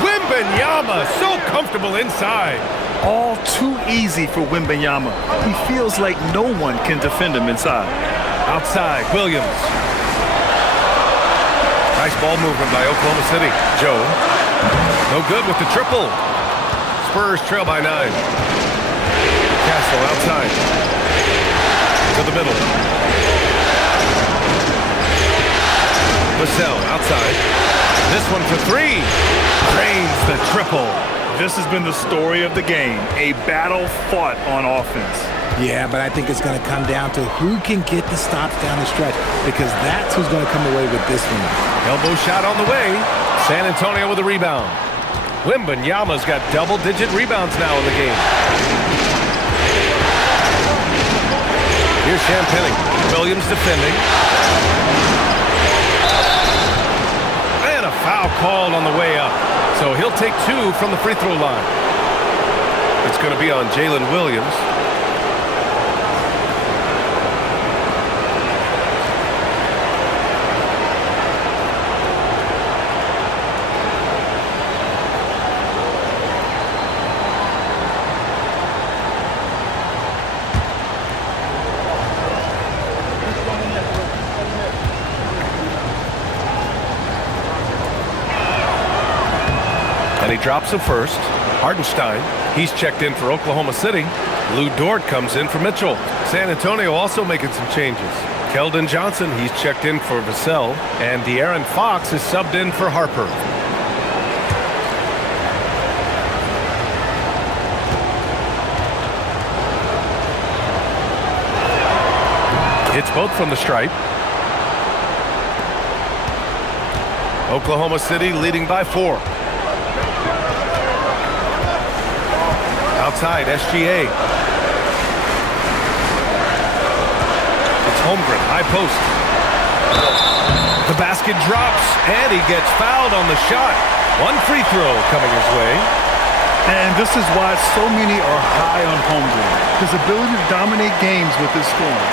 Wembanyama, so comfortable inside. All too easy for Wembanyama. He feels like no one can defend him inside. Outside, Williams. Nice ball movement by Oklahoma City. Joe. No good with the triple. Spurs trail by 9. Castle outside. To the middle. Vassell outside. This one for 3. Drains the triple. This has been the story of the game. A battle fought on offense. Yeah, but I think it's going to come down to who can get the stops down the stretch, because that's who's going to come away with this one. Elbow shot on the way. San Antonio with a rebound. Wembanyama's got double-digit rebounds now in the game. Here's Champagny. Williams defending. And a foul called on the way up. So he'll take 2 from the free throw line. It's going to be on Jalen Williams. And he drops him first. Hardenstein, he's checked in for Oklahoma City. Lou Dort comes in for Mitchell. San Antonio also making some changes. Keldon Johnson, he's checked in for Vassell. And De'Aaron Fox is subbed in for Harper. It's both from the stripe. Oklahoma City leading by 4. Outside, SGA. It's Holmgren, high post. The basket drops, and he gets fouled on the shot. One free throw coming his way. And this is why so many are high on Holmgren. His ability to dominate games with his scoring.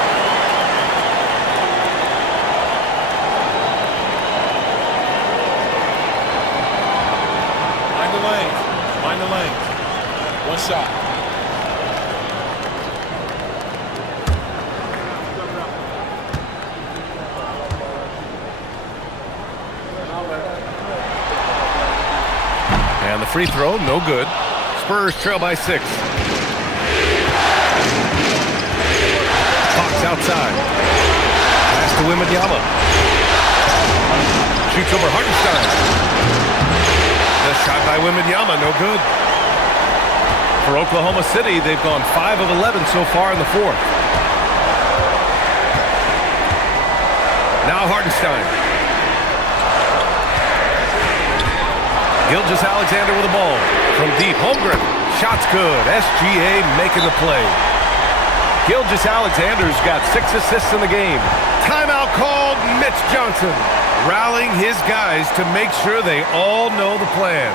Mind the lanes. Mind the lanes. One shot. And the free throw, no good. Spurs trail by 6. Fox outside. Pass to Wembanyama. Shoots over Hardenstein. The shot by Wembanyama, no good. For Oklahoma City, they've gone 5 of 11 so far in the 4th. Now Hardenstein. Gilgeous-Alexander with the ball. From deep, Holmgren. Shot's good. SGA making the play. Gilgeous-Alexander's got 6 assists in the game. Timeout called. Mitch Johnson rallying his guys to make sure they all know the plan.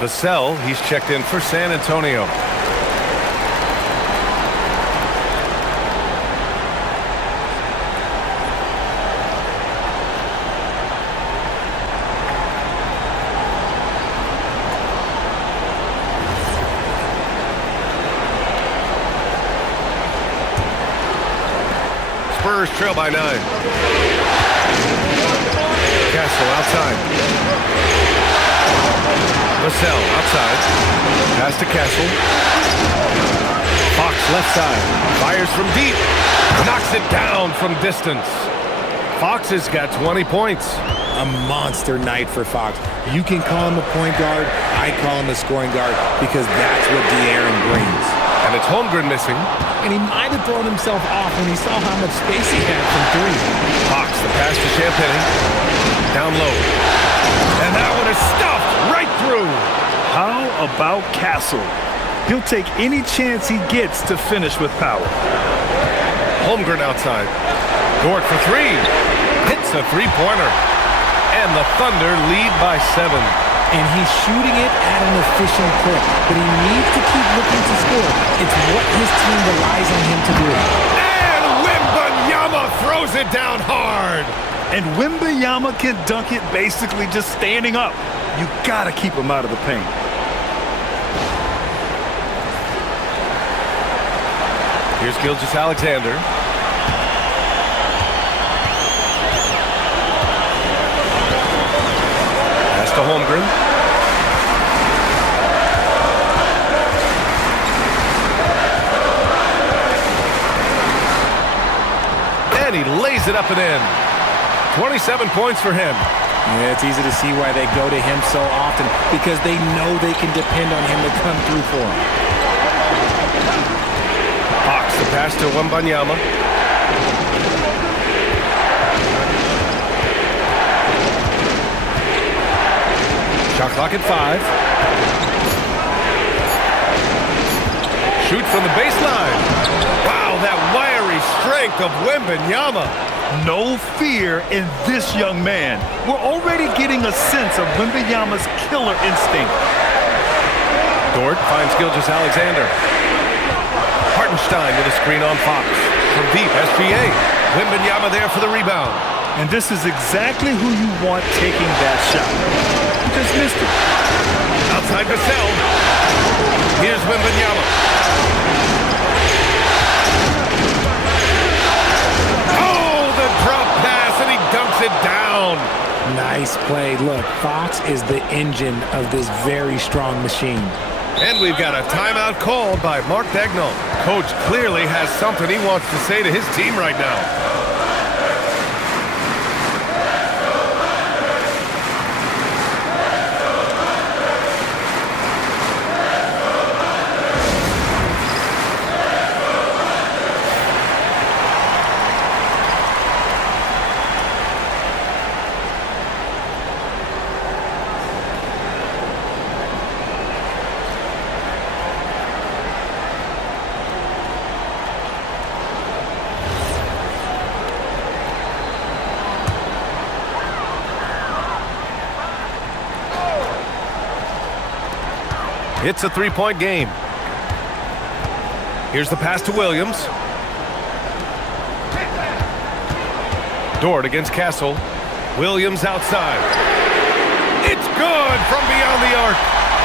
Vassell, he's checked in for San Antonio. Spurs Spurs trail by 9. Castle outside. Vassell outside. Pass to Castle. Fox left side. Fires from deep. Knocks it down from distance. Fox has got 20 points. A monster night for Fox. You can call him a point guard. I call him a scoring guard because that's what De'Aaron brings. And it's Holmgren missing. And he might have thrown himself off when he saw how much space he had from 3. Fox, the pass to Champagny. Down low. And that one is stuffed right through. How about Castle? He'll take any chance he gets to finish with power. Holmgren outside. Dort for 3. Hits a three-pointer. And the Thunder lead by 7. And he's shooting it at an efficient clip. But he needs to keep looking to score. It's what his team relies on him to do. And Wembanyama throws it down hard. And Wembanyama can dunk it basically just standing up. You gotta keep him out of the paint. Here's Gilgeous-Alexander. Pass to Holmgren. And he lays it up and in. 27 points for him. Yeah, it's easy to see why they go to him so often because they know they can depend on him to come through for them. Fox, the pass to Wembanyama. Shot clock at 5. Shoot from the baseline. Wow, that wiry strength of Wembanyama. No fear in this young man. We're already getting a sense of Wembanyama's killer instinct. Dort finds Gilgeous-Alexander. Hartenstein with a screen on Fox. From deep, SGA. Wembanyama there for the rebound. And this is exactly who you want taking that shot. You just missed it. Outside Vassell. Here's Wembanyama. Oh, the drop pass, and he dunks it down. Nice play. Look, Fox is the engine of this very strong machine. And we've got a timeout called by Mark Daigneault. Coach clearly has something he wants to say to his team right now. It's a three-point game. Here's the pass to Williams. Dort against Castle. Williams outside. It's good from beyond the arc.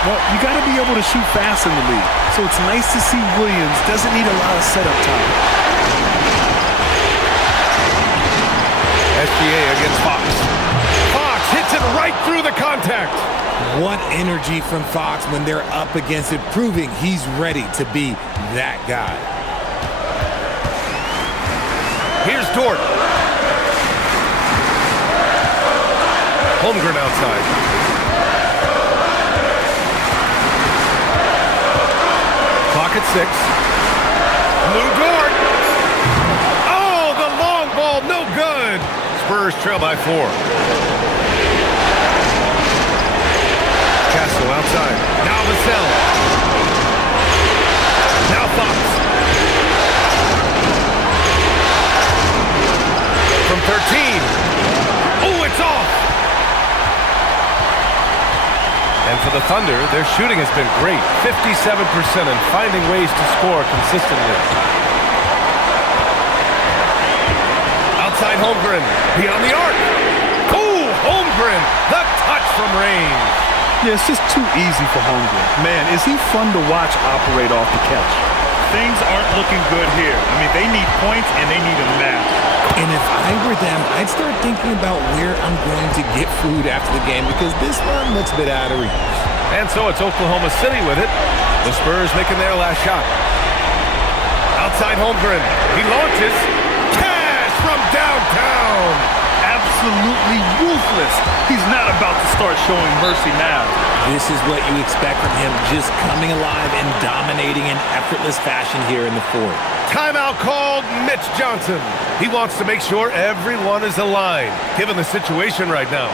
Well, you got to be able to shoot fast in the league. So it's nice to see Williams doesn't need a lot of setup time. SGA against Fox. Fox hits it right through the contact. What energy from Fox when they're up against it, proving he's ready to be that guy. Here's Dort. Holmgren outside. Clock at 6. Lou Dort. Oh, the long ball, no good. Spurs trail by 4. Castle outside. Now Vassell. Now Fox. From 13. Oh, it's off. And for the Thunder, their shooting has been great. 57% and finding ways to score consistently. Outside Holmgren. Beyond the arc. Oh, Holmgren. The touch from range. Yeah, it's just too easy for Holmgren. Man, is he fun to watch operate off the catch. things aren't looking good here. I mean, they need points, and they need them now. And if I were them, I'd start thinking about where I'm going to get food after the game because this one looks a bit out of reach. And so it's Oklahoma City with it. The Spurs making their last shot. Outside Holmgren. He launches. Cash from downtown. Absolutely ruthless. He's not about to start showing mercy now. This is what you expect from him, just coming alive and dominating in effortless fashion here in the fourth. Timeout called. Mitch Johnson. He wants to make sure everyone is aligned, given the situation right now.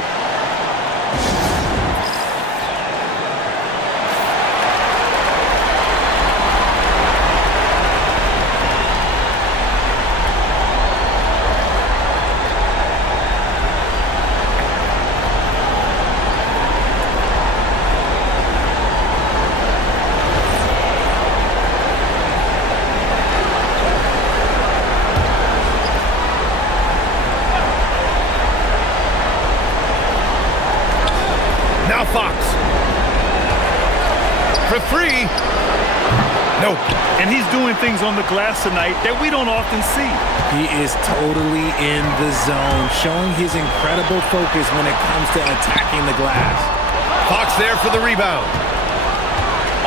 Fox for three. Nope. And he's doing things on the glass tonight that we don't often see. He is totally in the zone, showing his incredible focus when it comes to attacking the glass. Fox there for the rebound.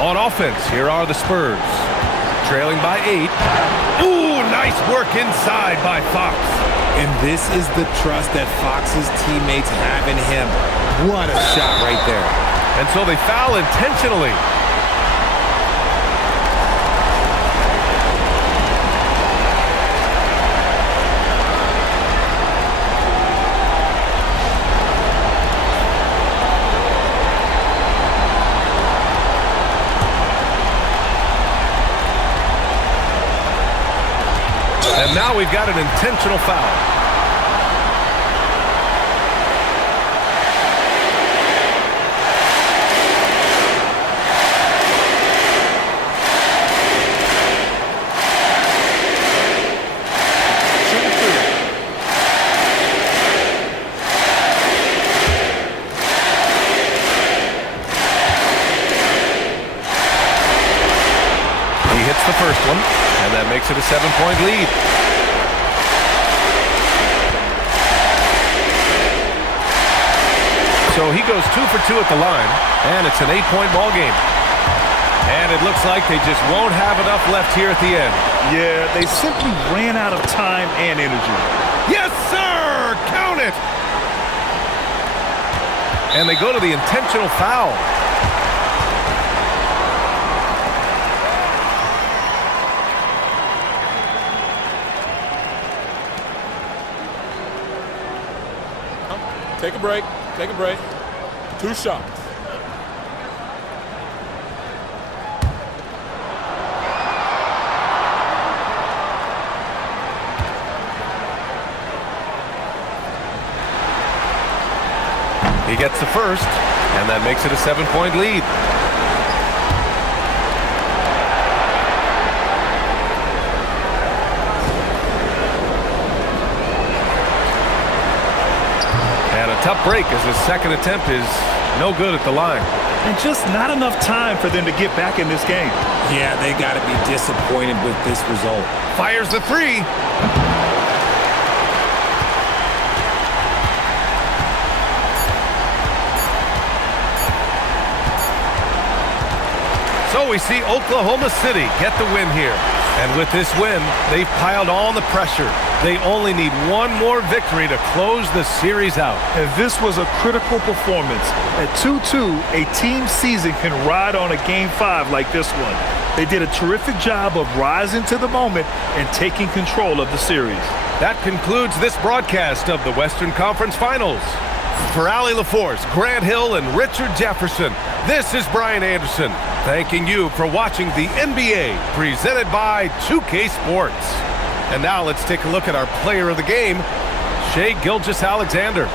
On offense, here are the Spurs. Trailing by 8. Ooh, nice work inside by Fox. And this is the trust that Fox's teammates have in him. What a shot right there. And so they foul intentionally. And now we've got an intentional foul. The first one, and that makes it a 7-point lead. So he goes 2 for 2 at the line, and it's an 8-point ball game. And it looks like they just won't have enough left here at the end. Yeah, they simply ran out of time and energy. Yes, sir! Count it! And they go to the intentional foul. Take a break. Take a break. 2 shots. He gets the first, and that makes it a 7-point lead. Tough break as his second attempt is no good at the line. And just not enough time for them to get back in this game. Yeah, they got to be disappointed with this result. Fires the 3. So we see Oklahoma City get the win here. And with this win, they've piled on the pressure. They only need one more victory to close the series out. And this was a critical performance. At 2-2, a team season can ride on a Game 5 like this one. They did a terrific job of rising to the moment and taking control of the series. That concludes this broadcast of the Western Conference Finals. For Allie LaForce, Grant Hill, and Richard Jefferson, this is Brian Anderson, thanking you for watching the NBA presented by 2K Sports. And now let's take a look at our player of the game, Shai Gilgeous-Alexander.